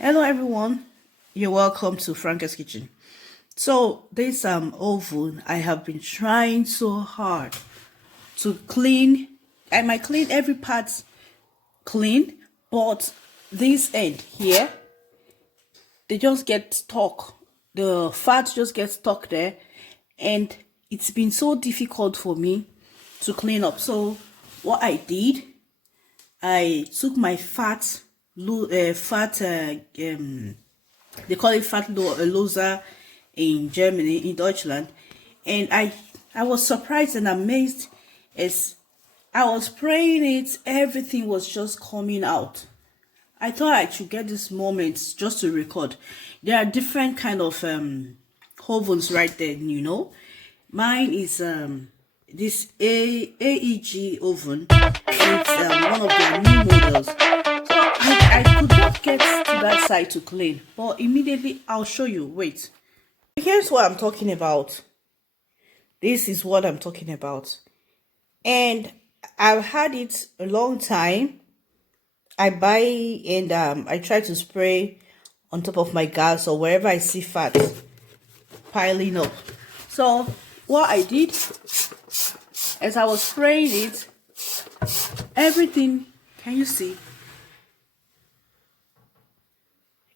Hello everyone, you're welcome to Franka's kitchen. So this oven, I have been trying so hard to clean. I might clean every part clean, but this end here, they just get stuck. The fat just gets stuck there, and it's been so difficult for me to clean up. So what I did, I took my they call it fat loser in Germany, in Deutschland, and I was surprised and amazed as I was spraying it, everything was just coming out. I thought I should get this moment just to record. There are different kind of ovens right there, you know. Mine is this AEG oven. It's one of their new models. So I could not get to that side to clean, but immediately I'll show you. Wait. Here's what I'm talking about. This is what I'm talking about. And I've had it a long time. I buy and I try to spray on top of my gas or wherever I see fat piling up. So what I did, as I was spraying it, everything, can you see?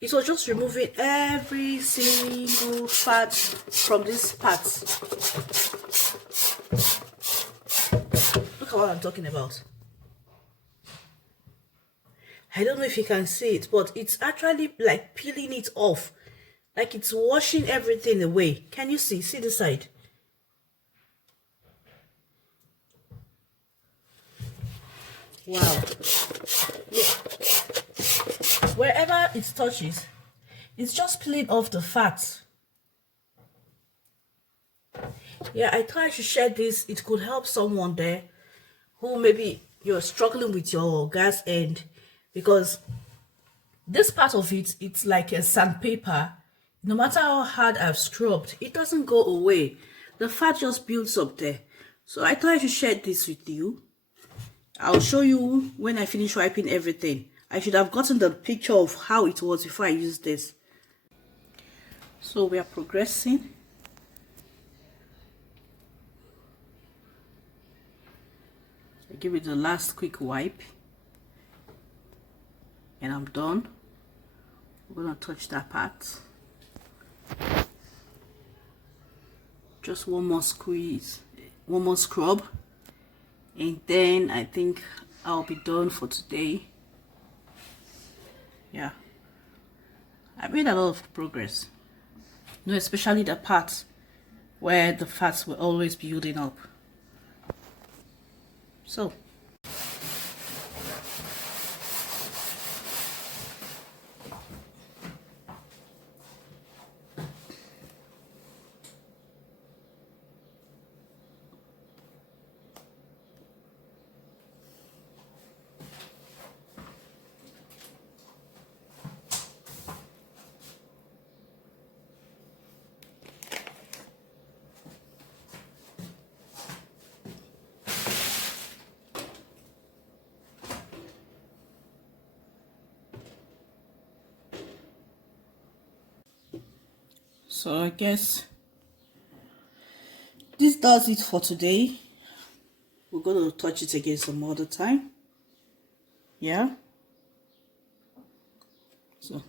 It was just removing every single fat from this part. Look at what I'm talking about. I don't know if you can see it, but it's actually like peeling it off. Like it's washing everything away. Can you see? See the side? Wow. Yeah. Wherever it touches, it's just peeling off the fat. Yeah, I thought I should share this. It could help someone there who maybe you're struggling with your gas end, because this part of it, it's like a sandpaper. No matter how hard I've scrubbed, it doesn't go away. The fat just builds up there. So I thought I should share this with you. I'll show you when I finish wiping everything. I should have gotten the picture of how it was before I used this. So we are progressing. I give it the last quick wipe. And I'm done. I'm gonna touch that part. Just one more squeeze, one more scrub, and then I think I'll be done for today. Yeah, I made a lot of progress. You know, especially the part where the fats were always building up. So I guess this does it for today. We're going to touch it again some other time. Yeah. So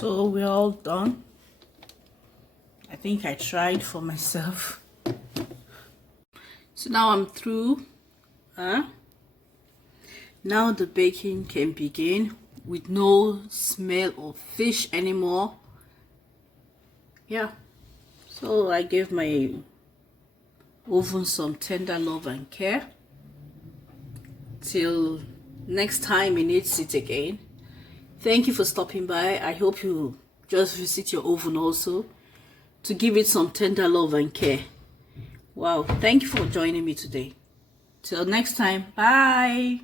So we're all done. I think I tried for myself. So now I'm through. Now the baking can begin with no smell of fish anymore. Yeah. So I gave my oven some tender love and care. Till next time it needs it again. Thank you for stopping by. I hope you just visit your oven also to give it some tender love and care. Wow, thank you for joining me today. Till next time, bye.